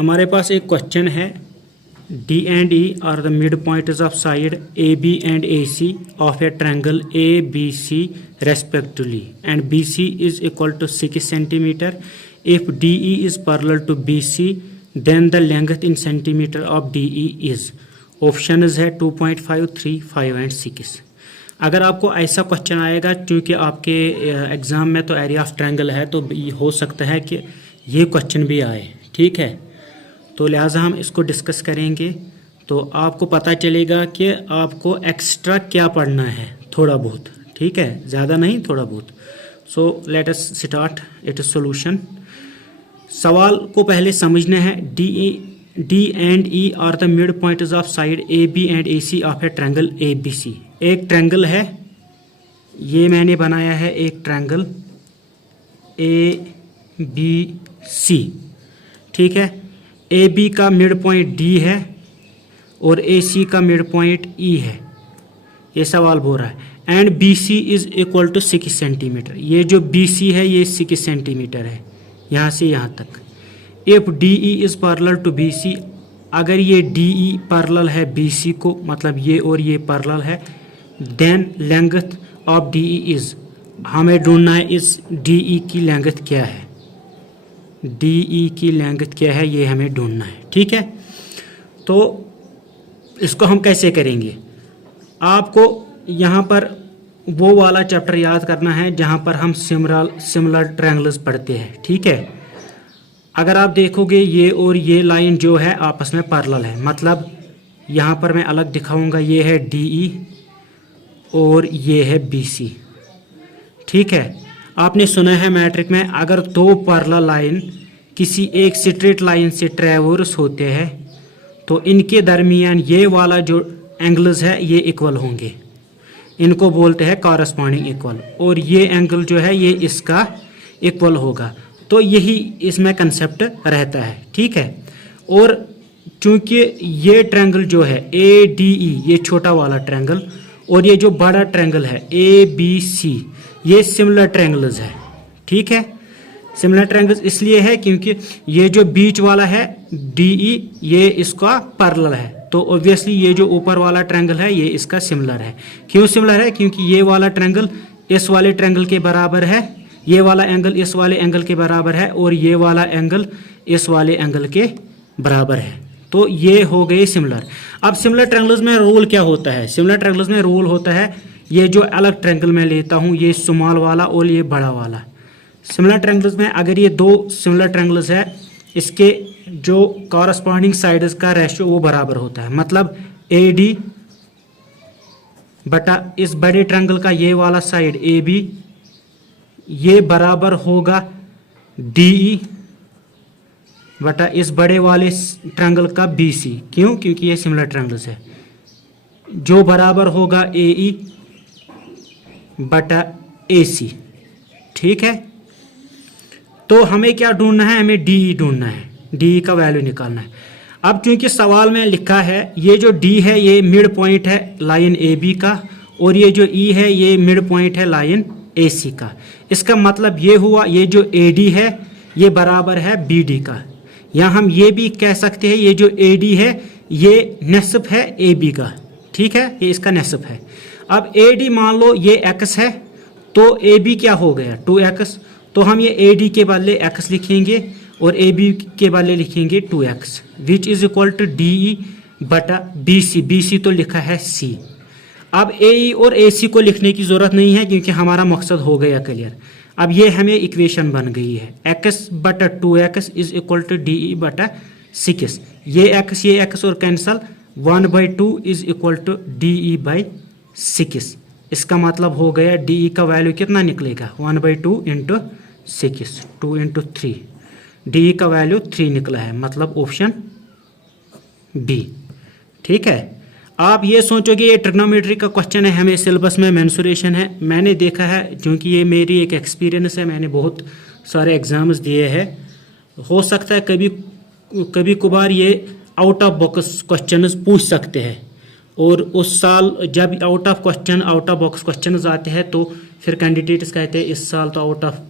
हमारे पास एक क्वेश्चन है D and E are the mid points of side A B and A C of a triangle A B C respectively and B C is equal to 6 centimetre. If D E is parallel to B C then the length in centimetre of D E is. Option है 2.5, 3, 5 and 6. अगर आपको ऐसा question आएगा, क्योंकि आपके exam में तो area of triangle है, तो हो सकता है कि ये क्वेश्चन भी आए. ठीक है, तो लिहाजा हम इसको डिस्कस करेंगे. तो आपको पता चलेगा कि आपको एक्स्ट्रा क्या पढ़ना है, थोड़ा बहुत. ठीक है, ज़्यादा नहीं, थोड़ा बहुत. So let us start it solution. सवाल को पहले समझना है. D and E are the mid points of side A B and A C of a triangle A B C. एक ट्रायंगल है, ये मैंने बनाया है एक ट्रायंगल ए बी सी. ठीक है, ए बी का मिड पॉइंट डी है और ए सी का मिड पॉइंट ई है. ये सवाल बोल रहा है. And B C is equal to 6 centimetre. ये जो बी सी है ये 6 सेंटीमीटर है, यहाँ से यहाँ तक. If D E is parallel to B C, अगर ये डी ई पैरेलल है बी सी को, मतलब ये और ये पैरेलल है, then length of D E is, हमें ढूंढना है इस डी ई की लेंथ क्या है. डी ई की लेंथ क्या है ये हमें ढूंढना है. ठीक है, तो इसको हम कैसे करेंगे. आपको यहाँ पर वो वाला चैप्टर याद करना है जहाँ पर हम सिमिलर ट्रायंगल्स पढ़ते हैं. ठीक है, अगर आप देखोगे ये और ये लाइन जो है आपस में पैरेलल है, मतलब यहाँ पर मैं अलग दिखाऊंगा, ये है डी ई और ये है बी सी. ठीक है, आपने सुना है मैट्रिक में, अगर दो पैरेलल लाइन किसी एक स्ट्रेट लाइन से ट्रैवर्स होते हैं तो इनके दरमियान ये वाला जो एंगल्स है ये इक्वल होंगे. इनको बोलते हैं कॉरस्पॉन्डिंग इक्वल, और ये एंगल जो है ये इसका इक्वल होगा. तो यही इसमें कंसेप्ट रहता है. ठीक है, और चूंकि ये ट्रायंगल जो है ए डी ई, ये छोटा वाला ट्रायंगल, और ये जो बड़ा ट्रायंगल है ए बी सी, ये सिमिलर ट्रायंगल्स है. ठीक है, सिमिलर ट्रायंगल्स इसलिए है क्योंकि ये जो बीच वाला है डी ई, ये इसका पैरेलल है. तो ऑब्वियसली ये जो ऊपर वाला ट्रायंगल है ये इसका सिमिलर है. क्यों सिमिलर है? क्योंकि ये वाला ट्रायंगल इस वाले ट्रायंगल के बराबर है, ये वाला एंगल इस वाले एंगल के बराबर है, और ये वाला एंगल इस वाले एंगल के बराबर है. तो ये हो गए सिमिलर. अब सिमिलर ट्रायंगल्स में रूल क्या होता है? सिमिलर ट्रायंगल्स में रूल होता है, ये जो अलग ट्रायंगल मैं लेता हूँ, ये स्मॉल वाला और ये बड़ा वाला. सिमिलर ट्रायंगल्स में अगर ये दो सिमिलर ट्रायंगल्स है, इसके जो कॉरस्पॉन्डिंग साइड्स का रेशियो वो बराबर होता है. मतलब ए डी बटा इस बड़े ट्रायंगल का ये वाला साइड ए बी, ये बराबर होगा डी ई बटा इस बड़े वाले ट्रायंगल का बी सी. क्यों? क्योंकि ये सिमिलर ट्रायंगल्स है. जो बराबर होगा ए ई बटा ए सी. ठीक है, तो हमें क्या ढूंढना है? हमें डी ई ढूंढना है, डी ई का वैल्यू निकालना है. अब चूंकि सवाल में लिखा है ये जो डी है ये मिड पॉइंट है लाइन ए बी का, और ये जो ई है ये मिड पॉइंट है लाइन ए सी का. इसका मतलब ये हुआ ये जो ए डी है ये बराबर है बी डी का. या हम ये भी कह सकते हैं ये जो ए डी है ये निस्फ है ए बी का. ठीक है, ये इसका निस्फ है. अब ए डी मान लो ये एक्स है, तो ए बी क्या हो गया 2x. तो हम ये ए डी के बदले x लिखेंगे और ए बी के बदले लिखेंगे 2x, which is equal to D E बटा बी सी. बी सी तो लिखा है सी. अब ए ई और ए सी को लिखने की जरूरत नहीं है क्योंकि हमारा मकसद हो गया क्लियर. अब ये हमें इक्वेशन बन गई है, x बटा 2x is equal to D E बटा 6. ये x और cancel, 1/2 is equal to D E by 6. इसका मतलब हो गया डी ई का वैल्यू कितना निकलेगा? 1/2 इंटू 6, 2 इंटू 3. डी ई का वैल्यू 3 निकला है, मतलब ऑप्शन बी. ठीक है, आप ये सोचोगे ये ट्रिग्नोमेट्री का क्वेश्चन है, हमें सिलेबस में मेंसुरेशन है. मैंने देखा है, क्योंकि ये मेरी एक एक्सपीरियंस है, मैंने बहुत सारे एग्जाम्स दिए हैं. हो सकता है कभी कभार ये आउट ऑफ बॉक्स क्वेश्चंस पूछ सकते हैं, और उस साल जब आउट ऑफ बॉक्स क्वेश्चंस आते हैं तो फिर कैंडिडेट्स कहते हैं इस साल तो आउट ऑफ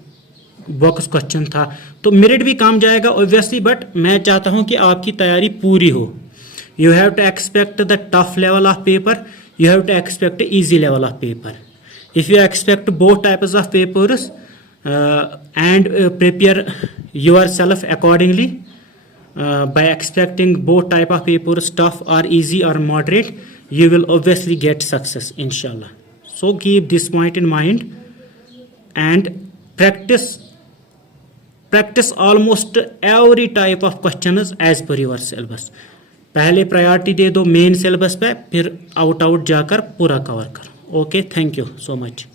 बॉक्स क्वेश्चन था, तो मेरिट भी कम जाएगा ऑब्वियसली, बट मैं चाहता हूं कि आपकी तैयारी पूरी हो. You have to expect the tough level of paper, you have to expect easy level of paper. If you expect both types of papers and prepare yourself accordingly by expecting both type of papers, tough or easy or moderate, you will obviously get success inshallah. So keep this point in mind and practice almost every type of questions as per your syllabus. पहले priority दे दो main syllabus पे, फिर out जाकर पूरा cover करो. Okay, thank you so much.